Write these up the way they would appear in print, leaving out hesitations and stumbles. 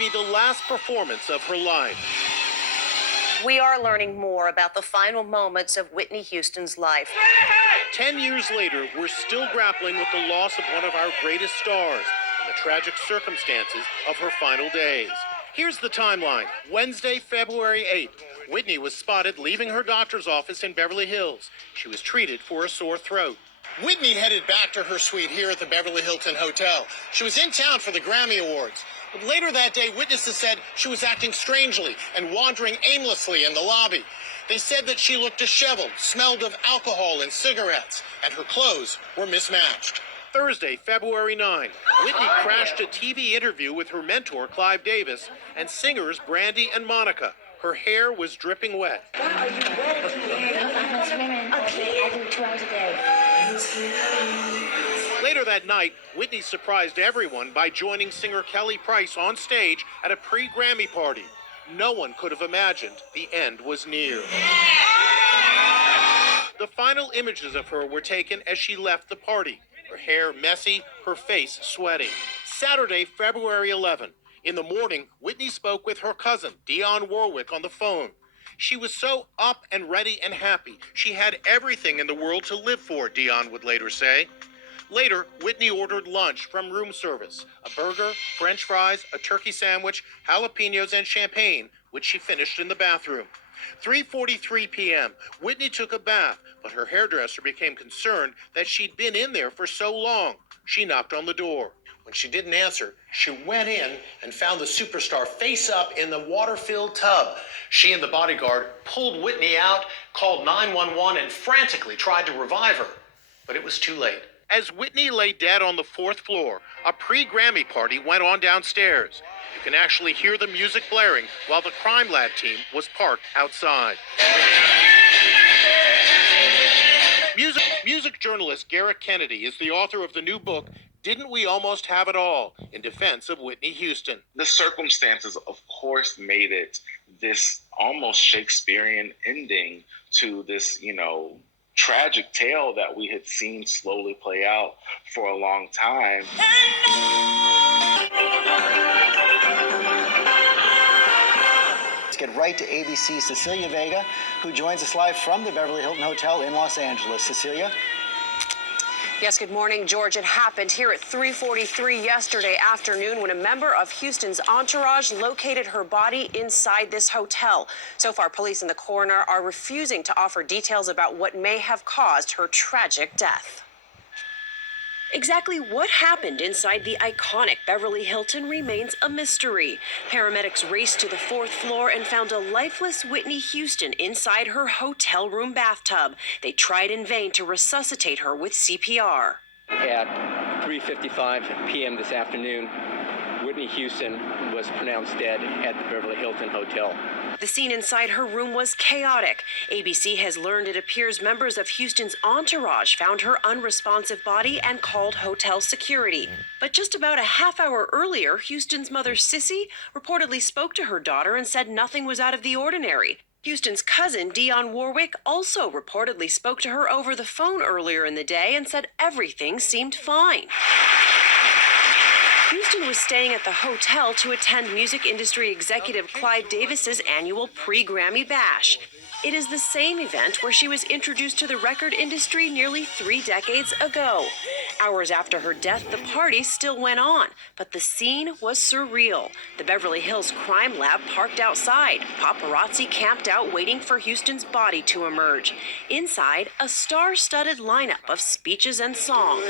be the last performance of her life. We are learning more about the final moments of Whitney Houston's life. 10 years later, we're still grappling with the loss of one of our greatest stars and the tragic circumstances of her final days. Here's the timeline. Wednesday, February 8th. Whitney was spotted leaving her doctor's office in Beverly Hills. She was treated for a sore throat. Whitney headed back to her suite here at the Beverly Hilton Hotel. She was in town for the Grammy Awards. But later that day, witnesses said she was acting strangely and wandering aimlessly in the lobby. They said that she looked disheveled, smelled of alcohol and cigarettes, and her clothes were mismatched. Thursday, February 9, Whitney crashed a TV interview with her mentor, Clive Davis, and singers Brandy and Monica. Her hair was dripping wet. Why are you wet? I'm swimming. Okay, I do 2 hours a day. Later that night, Whitney surprised everyone by joining singer Kelly Price on stage at a pre-Grammy party. No one could have imagined the end was near. The final images of her were taken as she left the party. Her hair messy, her face sweaty. Saturday, February 11. In the morning, Whitney spoke with her cousin, Dionne Warwick, on the phone. She was so up and ready and happy. She had everything in the world to live for, Dionne would later say. Later, Whitney ordered lunch from room service. A burger, French fries, a turkey sandwich, jalapenos, and champagne, which she finished in the bathroom. 3:43 p.m., Whitney took a bath, but her hairdresser became concerned that she'd been in there for so long. She knocked on the door. When she didn't answer, she went in and found the superstar face up in the water-filled tub. She and the bodyguard pulled Whitney out, called 911, and frantically tried to revive her. But it was too late. As Whitney lay dead on the 4th floor, a pre-Grammy party went on downstairs. You can actually hear the music blaring while the Crime Lab team was parked outside. Music journalist Garrett Kennedy is the author of the new book, Didn't We Almost Have It All? In defense of Whitney Houston. The circumstances, of course, made it this almost Shakespearean ending to this, tragic tale that we had seen slowly play out for a long time. Let's get right to ABC's Cecilia Vega, who joins us live from the Beverly Hilton Hotel in Los Angeles. Cecilia? Yes, good morning, George. It happened here at 3:43 yesterday afternoon when a member of Houston's entourage located her body inside this hotel. So far, police and the coroner are refusing to offer details about what may have caused her tragic death. Exactly what happened inside the iconic Beverly Hilton remains a mystery. Paramedics raced to the 4th floor and found a lifeless Whitney Houston inside her hotel room bathtub. They tried in vain to resuscitate her with CPR. At 3:55 p.m. this afternoon, Whitney Houston was pronounced dead at the Beverly Hilton Hotel. The scene inside her room was chaotic. ABC has learned it appears members of Houston's entourage found her unresponsive body and called hotel security. But just about a half hour earlier, Houston's mother, Sissy, reportedly spoke to her daughter and said nothing was out of the ordinary. Houston's cousin, Dionne Warwick, also reportedly spoke to her over the phone earlier in the day and said everything seemed fine. Houston was staying at the hotel to attend music industry executive Clive Davis's annual pre-Grammy bash. It is the same event where she was introduced to the record industry nearly 3 decades ago. Hours after her death, the party still went on, but the scene was surreal. The Beverly Hills Crime Lab parked outside. Paparazzi camped out waiting for Houston's body to emerge. Inside, a star-studded lineup of speeches and songs.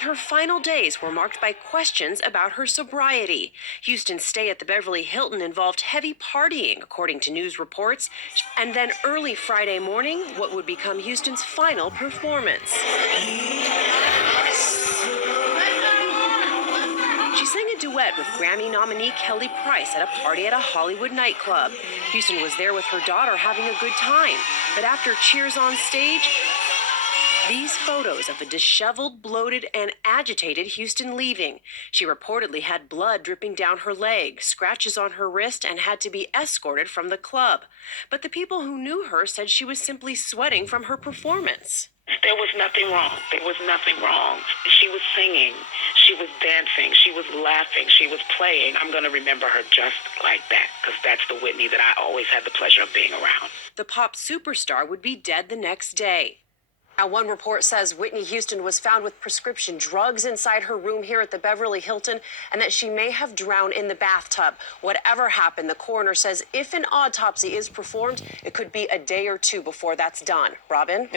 Her final days were marked by questions about her sobriety. Houston's stay at the Beverly Hilton involved heavy partying, according to news reports. And then early Friday morning, what would become Houston's final performance. She sang a duet with Grammy nominee Kelly Price at a party at a Hollywood nightclub. Houston was there with her daughter having a good time. But after cheers on stage, These photos of a disheveled, bloated, and agitated Houston leaving. She reportedly had blood dripping down her leg, scratches on her wrist, and had to be escorted from the club. But the people who knew her said she was simply sweating from her performance. There was nothing wrong. There was nothing wrong. She was singing. She was dancing. She was laughing. She was playing. I'm going to remember her just like that because that's the Whitney that I always had the pleasure of being around. The pop superstar would be dead the next day. Now, one report says Whitney Houston was found with prescription drugs inside her room here at the Beverly Hilton and that she may have drowned in the bathtub. Whatever happened, the coroner says if an autopsy is performed, it could be a day or two before that's done. Robin?